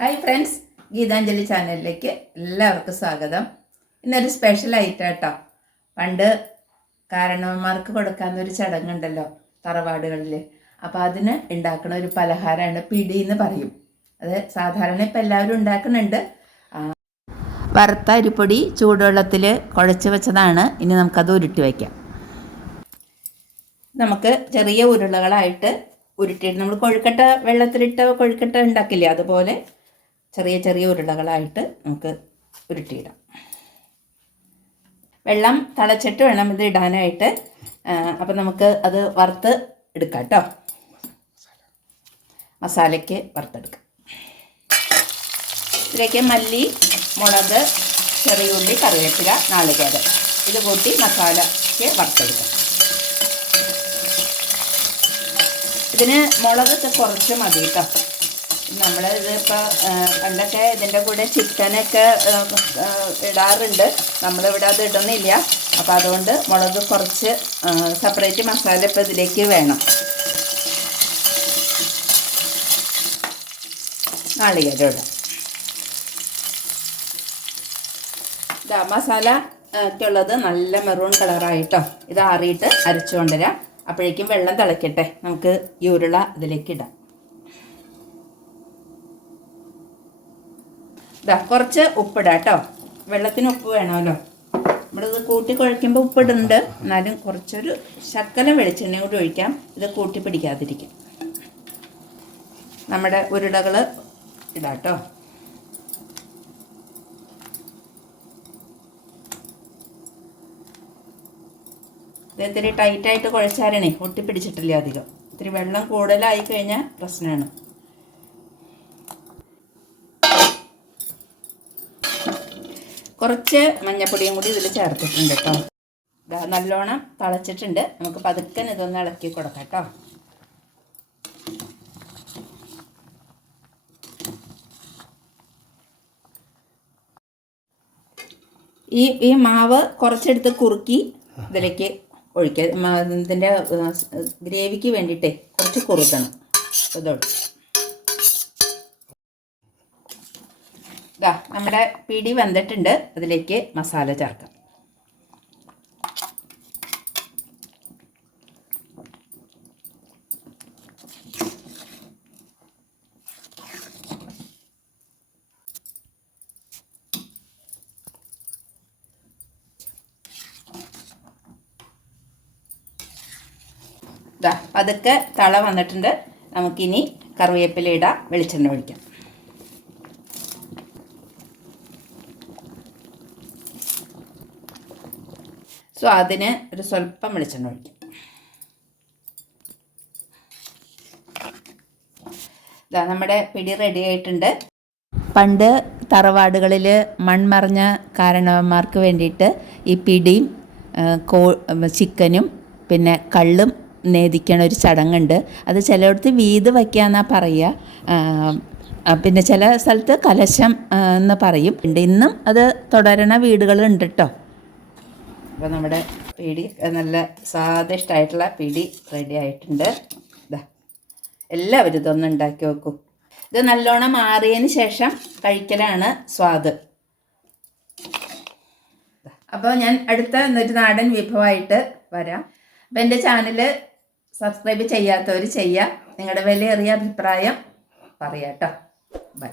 Hi friends Geethanjali ചാനലിലേക്ക് എല്ലാവർക്കും സ്വാഗതം. ഇന്നൊരു സ്പെഷ്യൽ ഐറ്റം കേട്ടോ പണ്ട് കാരണവന്മാർക്ക് കൊടുക്കാവുന്നൊരു ചടങ്ങുണ്ടല്ലോ തറവാടുകളിൽ അപ്പോൾ അതിന് ഉണ്ടാക്കുന്ന ഒരു പലഹാരമാണ് പിടി എന്ന് പറയും. അത് സാധാരണ ഇപ്പം എല്ലാവരും ഉണ്ടാക്കുന്നുണ്ട്. വറുത്ത അരിപ്പൊടി ചൂടുവെള്ളത്തിൽ കുഴച്ച് വെച്ചതാണ്. ഇനി നമുക്കത് ഉരുട്ടി വയ്ക്കാം നമുക്ക് ചെറിയ ഉരുളകളായിട്ട് ഉരുട്ടിയിട്ട് നമ്മൾ കൊഴുക്കട്ട വെള്ളത്തിലിട്ട കൊഴുക്കട്ട ഉണ്ടാക്കില്ലേ അതുപോലെ ചെറിയ ചെറിയ ഉരുളകളായിട്ട് നമുക്ക് ഉരുട്ടിയിടാം. വെള്ളം തിളച്ചിട്ട് വേണം ഇത് ഇടാനായിട്ട്. അപ്പം നമുക്ക് അത് വറുത്ത് എടുക്കാം കേട്ടോ മസാലയ്ക്ക് വറുത്തെടുക്കാം. ഇതിലേക്ക് മല്ലി മുളക് ചെറിയ ഉള്ളി കറിവേപ്പില നാളികേരം ഇത് കൂട്ടി മസാലയ്ക്ക് വറുത്തെടുക്കാം. ഇതിന് മുളകൊക്കെ കുറച്ച് മതി കേട്ടോ നമ്മൾ ഇപ്പോൾ പണ്ടൊക്കെ ഇതിന്റെ കൂടെ ചിക്കനൊക്കെ ഇടാറുണ്ട്. നമ്മളിവിടെ അത് ഇടുന്നില്ല. അപ്പോൾ അതുകൊണ്ട് മുളക് കുറച്ച് സെപ്പറേറ്റ് മസാല ഇപ്പോൾ ഇതിലേക്ക് വേണം. നാളികേരം ഇതാ മസാല ഒക്കെയുള്ളത് നല്ല മെറൂൺ കളറായിട്ടോ ഇത് ആറിയിട്ട് അരച്ചു കൊണ്ടുവരാം അപ്പോഴേക്കും വെള്ളം തിളക്കട്ടെ. നമുക്ക് ഈ ഉരുള ഇതിലേക്ക് ഇടാം. ഇതാ കുറച്ച് ഉപ്പിടാം കേട്ടോ വെള്ളത്തിന് ഉപ്പ് വേണമല്ലോ. നമ്മളിത് കൂട്ടി കുഴയ്ക്കുമ്പോൾ ഉപ്പിടുന്നുണ്ട്. എന്നാലും കുറച്ചൊരു ശക്കല വെളിച്ചെണ്ണയും കൂടി ഒഴിക്കാം. ഇത് കൂട്ടി പിടിക്കാതിരിക്കും. നമ്മുടെ ഉരുളകൾ ഇടാം കേട്ടോ ഇത് ഇത്തിരി ടൈറ്റായിട്ട് കുഴച്ചാരണേ ഒട്ടിപ്പിടിച്ചിട്ടില്ല അധികം. ഇത്തിരി വെള്ളം കൂടുതലായി കഴിഞ്ഞാൽ പ്രശ്നമാണ്. കുറച്ച് മഞ്ഞപ്പൊടിയും കൂടി ഇതിൽ ചേർത്തിട്ടുണ്ട് കേട്ടോ നല്ലോണം തളച്ചിട്ടുണ്ട്. നമുക്ക് പതുക്കൻ ഇതൊന്ന് ഇളക്കി കൊടുക്കാം കേട്ടോ ഈ ഈ മാവ് കുറച്ചെടുത്ത് കുറുക്കി ഇതിലേക്ക് ഒഴിക്കുക ഇതിന്റെ ഗ്രേവിക്ക് വേണ്ടിയിട്ടേ കുറച്ച് കുറുക്കണം. ഇതോട് ഇതാ നമ്മുടെ പിടി വന്നിട്ടുണ്ട്. അതിലേക്ക് മസാല ചേർക്കാം. ഇതാ പതുക്കെ തള വന്നിട്ടുണ്ട്. നമുക്കിനി കറിവേപ്പില ഇടാം വെളിച്ചെണ്ണ ഒഴിക്കാം. സോ അതിന് ഒരു സ്വല്പം വെളിച്ചെണ്ണ ഒഴിക്കും. ഇതാ നമ്മുടെ പിടി റെഡി ആയിട്ടുണ്ട്. പണ്ട് തറവാടുകളിൽ മൺമറഞ്ഞ കാരണവന്മാർക്ക് വേണ്ടിയിട്ട് ഈ പിടിയും കോ ചിക്കനും പിന്നെ കള്ളും നേദിക്കണ ഒരു ചടങ്ങുണ്ട്. അത് ചിലയിടത്ത് വീത് വയ്ക്കുക എന്നാണ് പറയുക പിന്നെ ചില സ്ഥലത്ത് കലശം എന്ന് പറയും. ഇന്നും അത് തുടരണ വീടുകളുണ്ട് കേട്ടോ അപ്പോൾ നമ്മുടെ പിടി നല്ല സ്വാദിഷ്ടമായിട്ടുള്ള പിടി റെഡി ആയിട്ടുണ്ട്. ഇതാ എല്ലാവരും ഇതൊന്ന് ഉണ്ടാക്കി വെക്കൂ ഇത് നല്ലോണം മാറിയതിന് ശേഷം കഴിക്കലാണ് സ്വാദ്. അപ്പോൾ ഞാൻ അടുത്ത എന്നൊരു നാടൻ വിഭവമായിട്ട് വരാം. അപ്പോൾ എന്റെ ചാനൽ സബ്സ്ക്രൈബ് ചെയ്യാത്തവർ ചെയ്യുക നിങ്ങളുടെ വിലയേറിയ അഭിപ്രായം പറയാം കേട്ടോ ബൈ.